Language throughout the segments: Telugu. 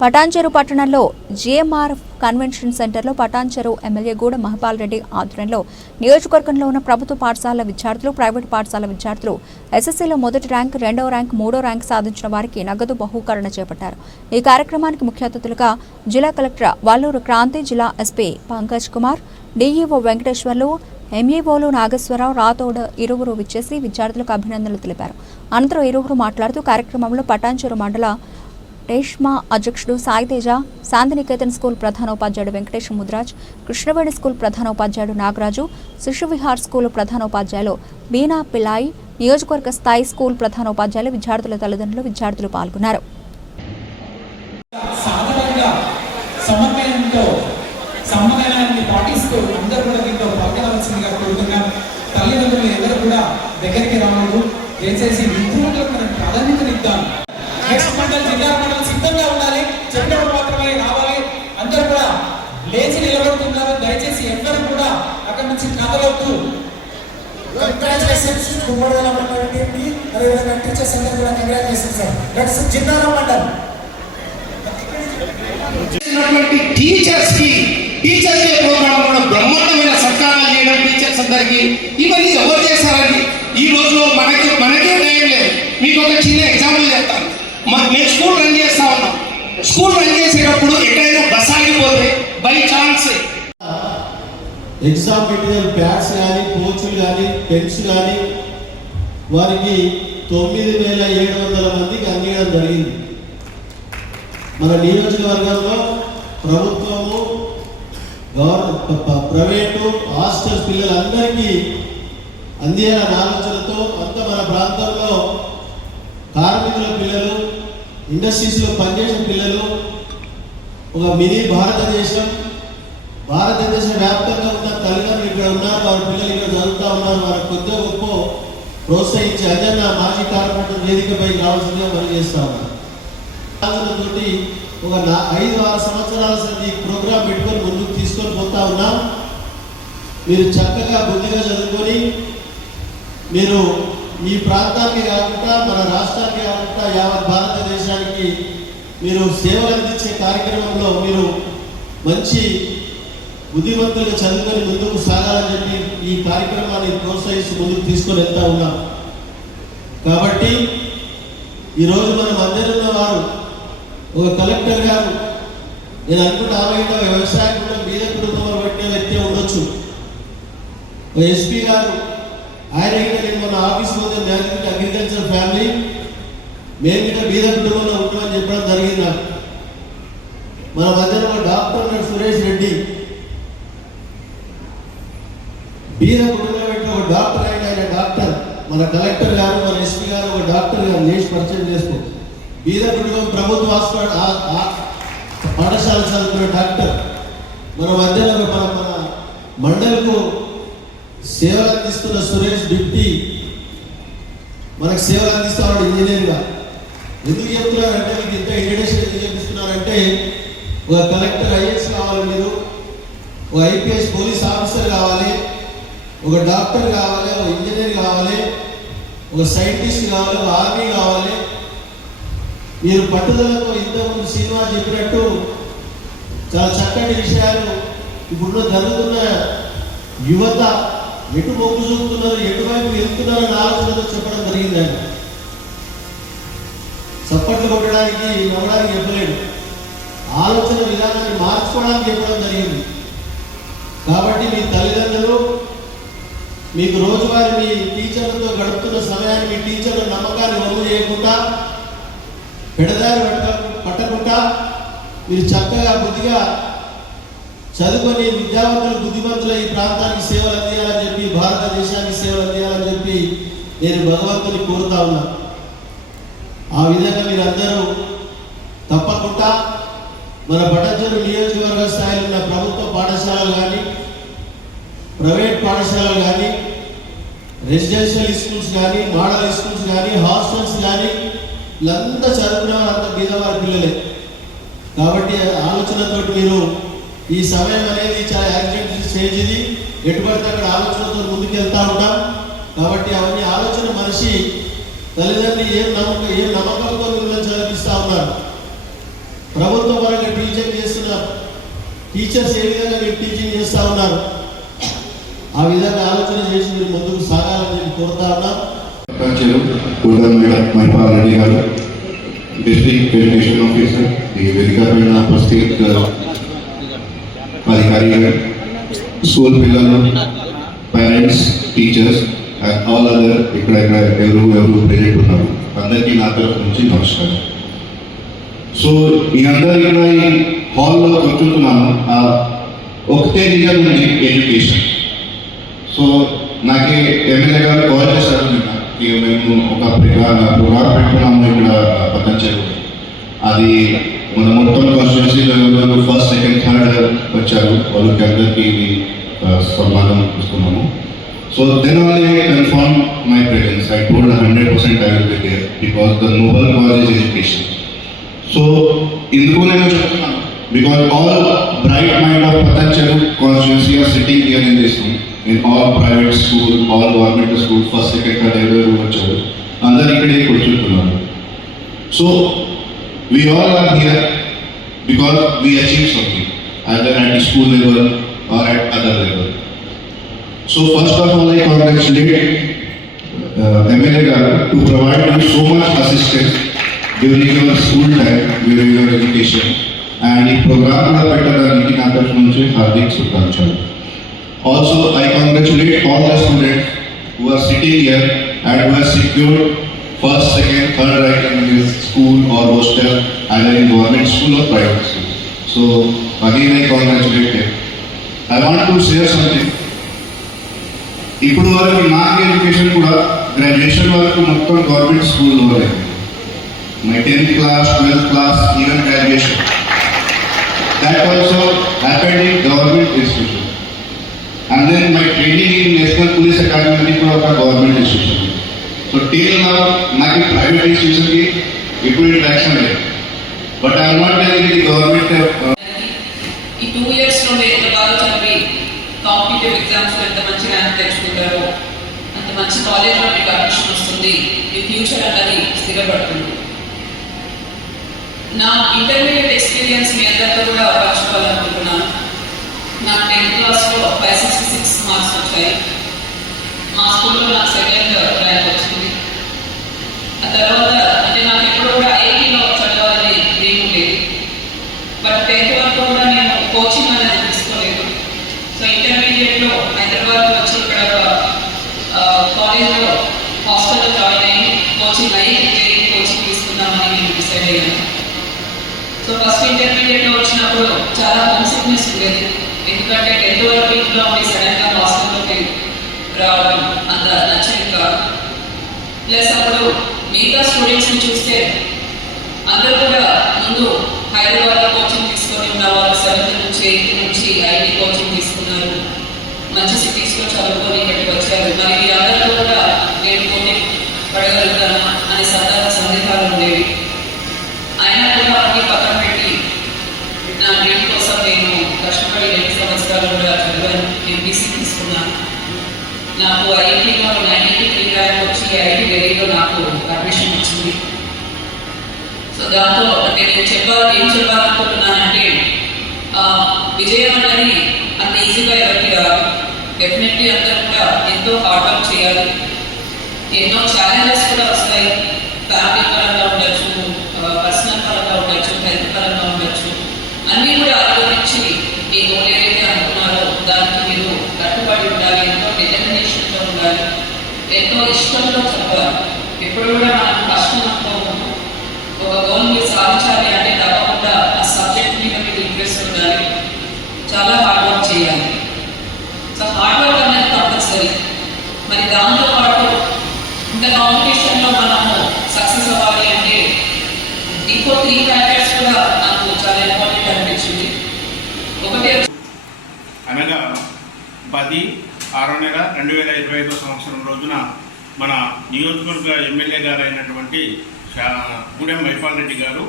పటాన్చెరు పట్టణంలో జిఎంఆర్ కన్వెన్షన్ సెంటర్లో పటాన్చెరు ఎమ్మెల్యే గూడ మహపాల్ రెడ్డి ఆధ్వర్యంలో నియోజకవర్గంలో ఉన్న ప్రభుత్వ పాఠశాల విద్యార్థులు ప్రైవేటు పాఠశాల విద్యార్థులు ఎస్ఎస్సీలో మొదటి ర్యాంక్ రెండవ ర్యాంక్ మూడో ర్యాంక్ సాధించిన వారికి నగదు బహుకరణ చేపట్టారు. ఈ కార్యక్రమానికి ముఖ్య అతిథులుగా జిల్లా కలెక్టర్ వల్లూరు క్రాంతి జిల్లా ఎస్పీ పంకజ్ కుమార్ డీఈఓ వెంకటేశ్వర్లు ఎంఈఓలు నాగేశ్వరరావు రాథోడ్ ఇరువురు విచ్చేసి విద్యార్థులకు అభినందనలు తెలిపారు. అనంతరం ఇరువురు మాట్లాడుతూ కార్యక్రమంలో పటాన్చెరు మండల టేష్మా అధ్యక్షుడు సాయితేజ శాంతినికేతన్ స్కూల్ ప్రధానోపాధ్యాయుడు వెంకటేష్ ముద్రాజ్ కృష్ణవేణి స్కూల్ ప్రధానోపాధ్యాయుడు నాగరాజు శిశువిహార్ స్కూల్ ప్రధానోపాధ్యాయులు బీనా పిలాయి నియోజకవర్గ స్థాయి స్కూల్ ప్రధానోపాధ్యాయులు విద్యార్థుల తల్లిదండ్రులు విద్యార్థులు పాల్గొన్నారు. తల్లిదండ్రులు ఎవరు కూడా దగ్గరికి రావద్దు. దయచేసి విద్యార్థులకు మనం ప్రాధాన్యతనిద్దాం. మండల్ జిల్లా మండలం సిద్ధంగా ఉండాలి. చెప్పడం మాత్రమే రావాలి అందరూ కూడా లేచి నిలబడుతున్నారు దయచేసి ఎవరు కూడా అక్కడి నుంచి కదలొద్దు. కంగ్రాచులేషన్స్ కుమ్మడదల మండలం టీంకి అదేవిధంగా టీచర్స్ అందరూ కూడా కంగ్రాచులేషన్స్ సార్ మండలం. టీచర్స్కి టీచర్స్ డే ప్రోగ్రామ్ కూడా బ్రహ్మాండమైన సత్కారాలు చేయడం టీచర్స్ అందరికి. ఇవన్నీ ఎవరు చేశారండి? ఈ రోజు మనకి మనకే టైం లేదు. మీకు ఒక చిన్న ఎగ్జాంపుల్ చెప్తాను. మేము స్కూల్ రన్ చేస్తా ఉన్నాం. స్కూల్ రన్ చేసేటప్పుడు ఎక్కడైనా బస్ ఆగిపోతే by chance exam material bags కానీ కోచ్లు కానీ పెన్స్ కానీ వారికి తొమ్మిది వేల ఏడు వందల మందికి అందించడం జరిగింది. మన నియోజకవర్గంలో ప్రభుత్వము గవర్నమెంట్ ప్రైవేటు హాస్టల్ పిల్లలందరికీ అందియాలన్న ఆలోచనతో అంత మన ప్రాంతంలో కార్మికుల పిల్లలు ఇండస్ట్రీస్లో పనిచేసే పిల్లలు ఒక మినీ భారతదేశం భారతదేశ వ్యాప్తంగా ఉన్న తల్లిదండ్రులు ఇక్కడ ఉన్నారు వారి పిల్లలు ఇక్కడ చదువుతూ ఉన్నారు వారి కొద్దిగా గొప్ప ప్రోత్సహించి అజన్న మాజీ కార్పొరేటర్ వేదికపై రావాల్సిందిగా మనం చేస్తా తోటి ఒక నా ఐదు ఆరు సంవత్సరాల సంది ప్రోగ్రాం పెట్టుకొని ముందుకు తీసుకొని పోతా ఉన్నాం. మీరు చక్కగా బుద్ధిగా చదువుకొని మీరు ఈ ప్రాంతానికి కాకుండా మన రాష్ట్రానికి కాకుండా యావత్ భారతదేశానికి మీరు సేవలు అందించే కార్యక్రమంలో మీరు మంచి బుద్ధిమంతులుగా చదువుకొని ముందుకు సాగాలని చెప్పి ఈ కార్యక్రమాన్ని ప్రోత్సహిస్తూ ముందుకు తీసుకొని వెళ్తా ఉన్నాం. కాబట్టి ఈరోజు మనం అందరున్న వారు ఒక కలెక్టర్ గారు నేను అనుకుంటే ఆమె వ్యవసాయం వ్యవసాయ కుటుంబం మీద కుటుంబం పెట్టిన వ్యక్తి ఉండొచ్చు. ఎస్పీ గారు ఆయన ఇంకా నేను మన ఆఫీస్ పోతే మ్యానేజ్మెంట్ అగ్రికల్చర్ ఫ్యామిలీ మేము ఇంకా బీద కుటుంబంలో ఉంటామని చెప్పడం జరిగింది నాకు. మన మధ్యలో ఒక డాక్టర్ సురేష్ రెడ్డి. బీద కుటుంబంలో పెట్టిన ఒక డాక్టర్ ఆయన ఆయన డాక్టర్ మన కలెక్టర్ గారు మన ఎస్పీ గారు ఒక డాక్టర్ గారు లేచి పరిచయం చేసుకో. బీద కుటుంబం ప్రభుత్వ హాస్పిటల్ ఆ- పాఠశాల చదువుకున్న డాక్టర్. మన మధ్యలో మన మన మండలకు సేవలు అందిస్తున్న సురేష్ డిప్టీ. మనకు సేవలు అందిస్తున్నాడు ఇంజనీర్గా ఎందుకు చెప్తున్నారంటే మీకు ఇంత ఇంట్రడక్షన్ ఎందుకు చెప్తున్నారంటే ఒక కలెక్టర్ ఐఏఎస్ కావాలి మీరు ఒక ఐపీఎస్ పోలీస్ ఆఫీసర్ కావాలి ఒక డాక్టర్ కావాలి ఒక ఇంజనీర్ కావాలి ఒక సైంటిస్ట్ కావాలి ఒక ఆర్మీ కావాలి. మీరు పట్టుదలతో ఇంతకుముందు సినిమా చెప్పినట్టు చాలా చక్కటి విషయాలు ఇప్పుడు జరుగుతున్న యువత ఎటు మొగ్గు చూపుతున్నారు ఎటువైపు వెళ్తున్నారని ఆలోచనతో చెప్పడం జరిగింది ఆయన చప్పట్లు కొట్టడానికి నవ్వడానికి చెప్పలేడు ఆలోచన విధానాన్ని మార్చుకోవడానికి చెప్పడం జరిగింది. కాబట్టి మీ తల్లిదండ్రులు మీకు రోజువారి మీ టీచర్లతో గడుపుతున్న సమయాన్ని మీ టీచర్ల నమ్మకాన్ని వమ్ము చేయకుండా పెడదారి పట్ట పట్టకుండా మీరు చక్కగా బుద్ధిగా చదువుకొని విద్యావంతులు బుద్ధిమంతుల ఈ ప్రాంతానికి సేవలు అందియాలని చెప్పి భారతదేశానికి సేవలు అందియాలని చెప్పి నేను భగవంతుని కోరుతా ఉన్నా. ఆ విధంగా మీరందరూ తప్పకుండా మన బటజరు నియోజకవర్గ స్థాయిలో ఉన్న ప్రభుత్వ పాఠశాలలు కానీ ప్రైవేట్ పాఠశాలలు కానీ రెసిడెన్షియల్ స్కూల్స్ కానీ మోడల్ స్కూల్స్ కానీ హాస్టల్స్ కానీ వీళ్ళంతా చదువుకున్న వాళ్ళంతా బీదవారి పిల్లలే. కాబట్టి ఆలోచనతో మీరు ఈ సమయం అనేది చాలా యాక్సిడెంట్ స్టేజ్ ఇది ఎటువంటి అక్కడ ఆలోచనతో ముందుకెళ్తా ఉంటాం. కాబట్టి అవన్నీ ఆలోచన మనిషి తల్లిదండ్రులు ఏం నమ్మకం ఏం నమ్మకంతో మిమ్మల్ని చదివిస్తూ ఉన్నారు. ప్రభుత్వ పరంగా టీచర్ చేస్తున్నారు. టీచర్స్ ఏ విధంగా మీరు టీచింగ్ చేస్తూ ఉన్నారు? ఆ విధంగా ఆలోచన చేసి మీరు ముందుకు సాగాలని నేను కోరుతా ఉన్నా. గారు డిస్ట్రిక్ట్ ఆఫీసర్ ఈ వేదిక పైన అధికారులు స్కూల్ పిల్లలు parents teachers and all other ఇక్కడ ఇక్కడ ఎవరు ఎవరు ప్రెజెంట్ ఉన్నారు అందరికీ నా తరఫు నుంచి నమస్కారం సో మీ అందరు ఇక్కడ ఈ హాల్లో కూర్చుంటున్నాను ఒకటే రీజన్ ఉంది ఎడ్యుకేషన్ సో నాకే ఎమ్మెల్యే గారు కాల్ చేశారు నిన్న మేము ఒక ప్రోగ్రామ్ పెట్టుకున్నాము ఇక్కడ పతంచెరు. అది మన మొత్తం కాన్స్టిట్యున్సీలో ఫస్ట్ సెకండ్ థర్డ్ వచ్చారు వాళ్ళకి అందరికీ ఇది ఆ, సన్మానం ఇస్తున్నాము so then only confirm my presence I told hundred percent I will be there because the noble college education so ఇందుకు నేను చెప్తున్నాను because all bright mind of Patancheru constituency are sitting here in this room in all private school all government school first second third ఎవరెవరు వచ్చారు అందరు ఇక్కడే కూర్చుంటున్నారు so We all are here because we achieved something, either at the school level or at other level. So first of all, I congratulate uh, MLA to provide you so much assistance during your school time, during your education. And the program better than Hardik Sutanchal. Also, I congratulate all the students who are sitting here and who have secured first, second, third rank in this school or hostel, either in government school or private school. So, again, I congratulate them. I want to share something. ఇప్పుడు వరకు నాకు ఎడ్యుకేషన్ కూడా గ్రాడ్యుయేషన్ వరకు మొత్తం గవర్నమెంట్ స్కూల్లో లేదు my tenth class twelfth class even graduation that also happened in government institution and then my training in National Police Academy కూడా ఒక గవర్నమెంట్ ఇన్స్టిట్యూషన్ సో టీవీలో నా నాకు ప్రైవేట్ ఇన్స్టిట్యూషన్కి ఇప్పుడు ఇంట్రాక్షన్ లేదు. But I'm not telling the government ఈ టూ ఇయర్స్ నుండి ఎంత బాగా చదివి కాంపిటేటివ్ ఎగ్జామ్స్ ఎంత మంచి ర్యాంక్ తెచ్చుకుంటారో అంత మంచి కాలేజ్లో మీకు అడ్మిషన్ వస్తుంది. మీ ఫ్యూచర్ అన్నది స్థిరపడుతుంది. నా ఇంటర్మీడియట్ ఎక్స్పీరియన్స్ మీ అందరితో కూడా పంచుకోవాలనుకుంటున్నాను. నా టెన్త్ క్లాస్లో ఫైవ్ సిక్స్టీ సిక్స్ మార్క్స్ వచ్చాయి. మా స్కూల్లో నా సెకండ్ తర్వాత అంటే నాకు ఎప్పుడు కూడా ఐఐటీలో చదవాలని డ్రీమ్ లేదు బట్ టెన్త్ వరకు కూడా నేను కోచింగ్ అనేది తీసుకోలేదు. సో ఇంటర్మీడియట్లో హైదరాబాద్ వచ్చి ఇక్కడ ఒక కాలేజ్లో హాస్టల్లో జాయిన్ అయ్యి కోచింగ్ అయ్యి జేఈ కోచింగ్ తీసుకుందామని నేను డిసైడ్ అయ్యాను. సో ఫస్ట్ ఇంటర్మీడియట్లో వచ్చినప్పుడు చాలా హోమ్ సిక్నెస్ ఉండేది. ఎందుకంటే టెన్త్ వరకు ఇంట్లో ఉండి సడన్గా హాస్టల్లోకి రావడం అంత నచ్చేది కాదు. ప్లస్ అప్పుడు మిగతా స్టూడెంట్స్ని చూస్తే అందరూ కూడా ముందు హైదరాబాద్లో కోచింగ్ తీసుకొని ఉన్న వాళ్ళు సెవెంత్ నుంచి ఎయిత్ నుంచి ఐటీ కోచింగ్ తీసుకున్నారు. మంచి సిటీస్లో చదువుకొని ఇక్కడికి వచ్చారు. మరి అందరూ కూడా నేను పోటీ పడగలుగుతాను అనే సందర్భ సందేహాలు ఉండేవి. అయినా కూడా అన్ని పక్కన పెట్టి నా డ్రీమ్ కోసం నేను కష్టపడి రెండు సంవత్సరాలు కూడా చదివాను ఎంపీసీ తీసుకున్నాను. నాకు ఐటీలో నైన్టీ త్రీ ర్యాంక్ వచ్చి ఐటీ ఢిల్లీలో నాకు అడ్మిషన్ వచ్చింది సో దాంతో అంటే నేను చెప్పాలి ఏం చెప్పాలనుకుంటున్నానంటే విజయం అనేది అంత ఈజీగా ఎవరికి రాదు. డెఫినెట్లీ అందరూ కూడా ఎంతో హార్డ్ వర్క్ చేయాలి. ఎన్నో ఛాలెంజెస్ కూడా వస్తాయి. ఫ్యామిలీ పరంగా ఉండొచ్చు పర్సనల్ పరంగా ఉండొచ్చు హెల్త్ పరంగా ఉండొచ్చు. అన్నీ కూడా ఆలోచించి మీ గోల్ ఏదైతే అనుకున్నారో దాన్ని మీరు కట్టుబడి ఉండాలి ఎంతో డిటర్మినేషన్తో ఉండాలి ఎంతో ఇష్టంతో చదవాలి ఎప్పుడు కూడా మనం కష్టం ఒక గోల్ మీరు సాధించాలి అంటే తప్పకుండా ఆ సబ్జెక్ట్ మీద మీకు ఇంట్రెస్ట్ ఉండాలి. చాలా హార్డ్ వర్క్ చేయాలి. సో హార్డ్ వర్క్ అనేది కంపల్సరీ మరి దాంతో పాటు ఇంత కాంపిటీషన్లో మనము సక్సెస్ అవ్వాలి అంటే ఇంకో త్రీ ఫ్యాక్టర్స్ కూడా నాకు చాలా ఇంపార్టెంట్ అనిపించింది. ఒకటి అనగా పది ఆరో నెల రెండు వేల ఇరవై ఐదో సంవత్సరం రోజున మన నియోజకవర్గ ఎమ్మెల్యే గారు అయినటువంటి గూడెం మైపాల్ రెడ్డి గారు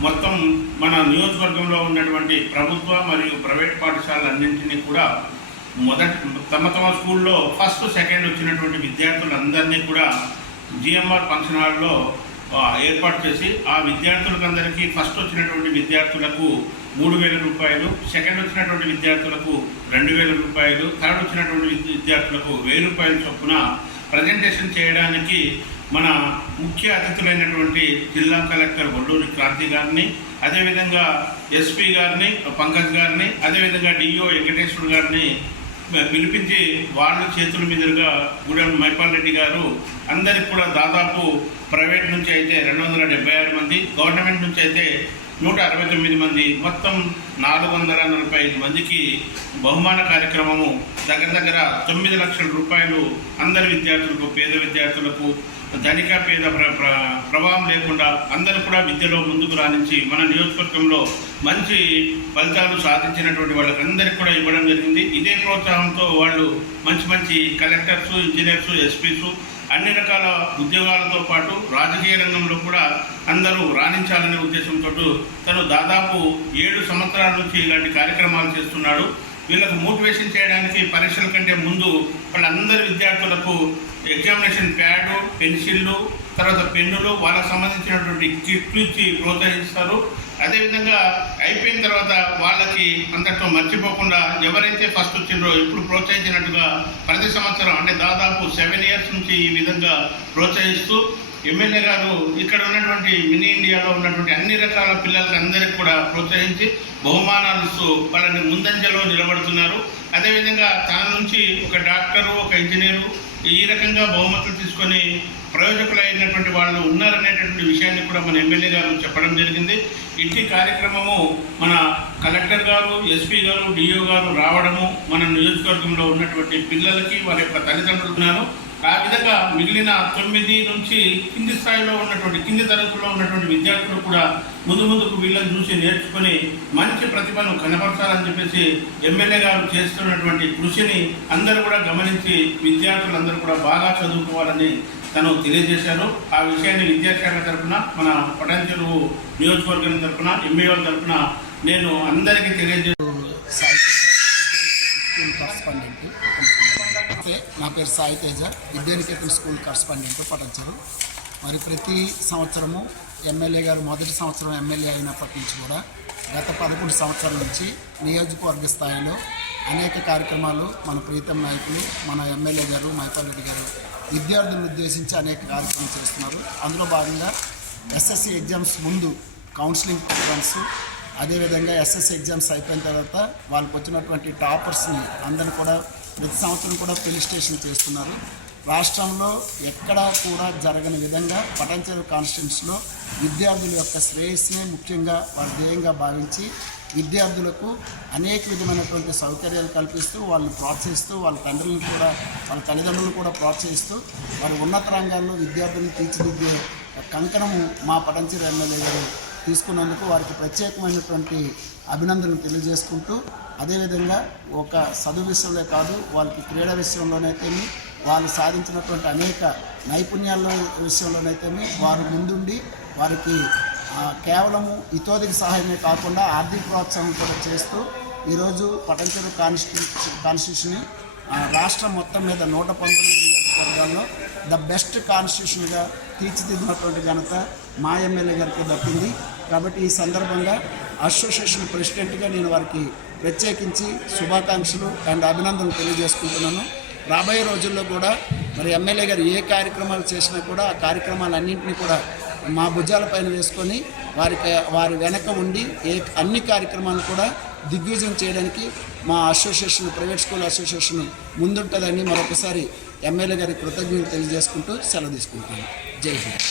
మొత్తం మన నియోజకవర్గంలో ఉన్నటువంటి ప్రభుత్వ మరియు ప్రైవేట్ పాఠశాలన్నింటినీ కూడా మొదటి తమ తమ స్కూల్లో ఫస్ట్ సెకండ్ వచ్చినటువంటి విద్యార్థులందరినీ కూడా జిఎంఆర్ ఫంక్షన్ హాల్లో ఏర్పాటు చేసి ఆ విద్యార్థులకు అందరికీ ఫస్ట్ వచ్చినటువంటి విద్యార్థులకు మూడు వేల రూపాయలు. సెకండ్ వచ్చినటువంటి విద్యార్థులకు రెండు వేల రూపాయలు. థర్డ్ వచ్చినటువంటి విద్యార్థులకు వెయ్యి రూపాయల చొప్పున ప్రజెంటేషన్ చేయడానికి మన ముఖ్య అతిథులైనటువంటి జిల్లా కలెక్టర్ వల్లూరి క్రాంతి గారిని అదేవిధంగా ఎస్పీ గారిని పంకజ్ గారిని అదేవిధంగా డిఓ వెంకటేశ్వరు గారిని పిలిపించి వాళ్ళ చేతుల మీదుగా గూడెం మైపాల్ రెడ్డి గారు అందరికి కూడా దాదాపు ప్రైవేట్ నుంచి అయితే రెండు వందల డెబ్బై ఆరు మంది గవర్నమెంట్ నుంచి అయితే నూట అరవై తొమ్మిది మంది మొత్తం నాలుగు వందల నలభై ఐదు మందికి బహుమాన కార్యక్రమము. దగ్గర దగ్గర తొమ్మిది లక్షల రూపాయలు అందరి విద్యార్థులకు పేద విద్యార్థులకు ధనిక పేద ప్ర ప్రభావం లేకుండా అందరూ కూడా విద్యలో ముందుకు రాణించి మన నియోజకవర్గంలో మంచి ఫలితాలు సాధించినటువంటి వాళ్ళకందరికీ కూడా ఇవ్వడం జరిగింది. ఇదే ప్రోత్సాహంతో వాళ్ళు మంచి మంచి కలెక్టర్స్ ఇంజనీర్స్ ఎస్పీస్ అన్ని రకాల ఉద్యోగాలతో పాటు రాజకీయ రంగంలో కూడా అందరూ రాణించాలనే ఉద్దేశంతో తను దాదాపు ఏడు సంవత్సరాల నుంచి ఇలాంటి కార్యక్రమాలు చేస్తున్నాడు. వీళ్ళకు మోటివేషన్ చేయడానికి పరీక్షల కంటే ముందు వాళ్ళందరి విద్యార్థులకు ఎగ్జామినేషన్ ప్యాడు పెన్సిళ్ళు తర్వాత పెన్నులు వాళ్ళకు సంబంధించినటువంటి కిట్లు ఇచ్చి ప్రోత్సహిస్తారు. అదేవిధంగా అయిపోయిన తర్వాత వాళ్ళకి అంతటితో మర్చిపోకుండా ఎవరైతే ఫస్ట్ వచ్చిండ్రో ఇప్పుడు ప్రోత్సహించినట్టుగా ప్రతి సంవత్సరం అంటే దాదాపు సెవెన్ ఇయర్స్ నుంచి ఈ విధంగా ప్రోత్సహిస్తూ ఎమ్మెల్యే గారు ఇక్కడ ఉన్నటువంటి మినీ ఇండియాలో ఉన్నటువంటి అన్ని రకాల పిల్లలకి అందరికి కూడా ప్రోత్సహించి బహుమానాలు ఇస్తూ వాళ్ళని ముందంజలో నిలబడుతున్నారు. అదేవిధంగా తన నుంచి ఒక డాక్టరు ఒక ఇంజనీరు ఈ రకంగా బహుమతులు తీసుకొని ప్రయోజకులైనటువంటి వాళ్ళు ఉన్నారనేటటువంటి విషయాన్ని కూడా మన ఎమ్మెల్యే గారు చెప్పడం జరిగింది. ఇంటి కార్యక్రమము మన కలెక్టర్ గారు ఎస్పీ గారు డిఓ గారు రావడము మన నియోజకవర్గంలో ఉన్నటువంటి పిల్లలకి వారి యొక్క తల్లిదండ్రులు ఉన్నారు ఆ విధంగా మిగిలిన తొమ్మిది నుంచి కింది స్థాయిలో ఉన్నటువంటి కింది తరగతుల్లో ఉన్నటువంటి విద్యార్థులు కూడా ముందు ముందుకు వీళ్ళని చూసి నేర్చుకొని మంచి ప్రతిభను కనపరచాలని చెప్పేసి ఎమ్మెల్యే గారు చేస్తున్నటువంటి కృషిని అందరూ కూడా గమనించి విద్యార్థులందరూ కూడా బాగా చదువుకోవాలని తను తెలియజేశారు. ఆ విషయాన్ని విద్యాశాఖ తరఫున మన పటన్ నియోజకవర్గం తరఫున ఎంఈఓ తరఫున నేను అందరికీ తెలియజే స్కూల్ నా పేరు సాయి తేజ విద్యానికేతన్ స్కూల్ కరస్పాండెంట్ పఠించారు మరి ప్రతి సంవత్సరము ఎమ్మెల్యే గారు మొదటి సంవత్సరం ఎమ్మెల్యే అయినప్పటి నుంచి కూడా గత పదకొండు సంవత్సరాల నుంచి నియోజకవర్గ స్థాయిలో అనేక కార్యక్రమాలు మన ప్రీతం నాయకులు మన ఎమ్మెల్యే గారు మైపాల్ రెడ్డి గారు విద్యార్థులను ఉద్దేశించి అనేక కార్యక్రమాలు చేస్తున్నారు. అందులో భాగంగా ఎస్ఎస్సి ఎగ్జామ్స్ ముందు కౌన్సిలింగ్ ప్రోగ్రామ్స్ అదేవిధంగా ఎస్ఎస్సి ఎగ్జామ్స్ అయిపోయిన తర్వాత వాళ్ళకి వచ్చినటువంటి టాపర్స్ని అందరిని కూడా ప్రతి సంవత్సరం కూడా ఫెలిస్టేషన్ చేస్తున్నారు. రాష్ట్రంలో ఎక్కడా కూడా జరగని విధంగా పటంచెరు కాన్స్టిట్యూన్స్లో విద్యార్థుల యొక్క శ్రేయస్సునే ముఖ్యంగా వారి ధ్యేయంగా భావించి విద్యార్థులకు అనేక విధమైనటువంటి సౌకర్యాలు కల్పిస్తూ వాళ్ళని ప్రోత్సహిస్తూ వాళ్ళ తండ్రులను కూడా వాళ్ళ తల్లిదండ్రులను కూడా ప్రోత్సహిస్తూ వారి ఉన్నత రంగాల్లో విద్యార్థులను తీర్చిదిద్దే కంకణము మా పటంచెరు ఎమ్మెల్యే గారు తీసుకున్నందుకు వారికి ప్రత్యేకమైనటువంటి అభినందనలు తెలియజేసుకుంటూ అదేవిధంగా ఒక చదువు విషయంలో కాదు వాళ్ళకి క్రీడా విషయంలోనైతేమి వాళ్ళు సాధించినటువంటి అనేక నైపుణ్యాల విషయంలోనైతేమి వారు ముందుండి వారికి కేవలము ఇతోదికి సహాయమే కాకుండా ఆర్థిక ప్రోత్సాహం కూడా చేస్తూ ఈరోజు పటంచెరు కాన్స్టిట్యూ కాన్స్టిట్యూషన్ని రాష్ట్రం మొత్తం మీద నూట పంతొమ్మిది నియోజకవర్గాల్లో ద బెస్ట్ కాన్స్టిట్యూషన్గా తీర్చిదిద్దినటువంటి ఘనత మా ఎమ్మెల్యే గారికి దక్కింది. కాబట్టి ఈ సందర్భంగా అసోసియేషన్ ప్రెసిడెంట్గా నేను వారికి ప్రత్యేకించి శుభాకాంక్షలు అండ్ అభినందనలు తెలియజేసుకుంటున్నాను. రాబోయే రోజుల్లో కూడా మరి ఎమ్మెల్యే గారు ఏ కార్యక్రమాలు చేసినా కూడా ఆ కార్యక్రమాలన్నింటినీ కూడా మా భుజాల పైన వేసుకొని వారి వారి వెనక ఉండి ఏ అన్ని కార్యక్రమాలు కూడా దిగ్విజయం చేయడానికి మా అసోసియేషన్ ప్రైవేట్ స్కూల్ అసోసియేషన్ ముందుంటుందని మరొకసారి ఎమ్మెల్యే గారికి కృతజ్ఞతలు తెలియజేసుకుంటూ సెలవు తీసుకుంటాను జై హింద్.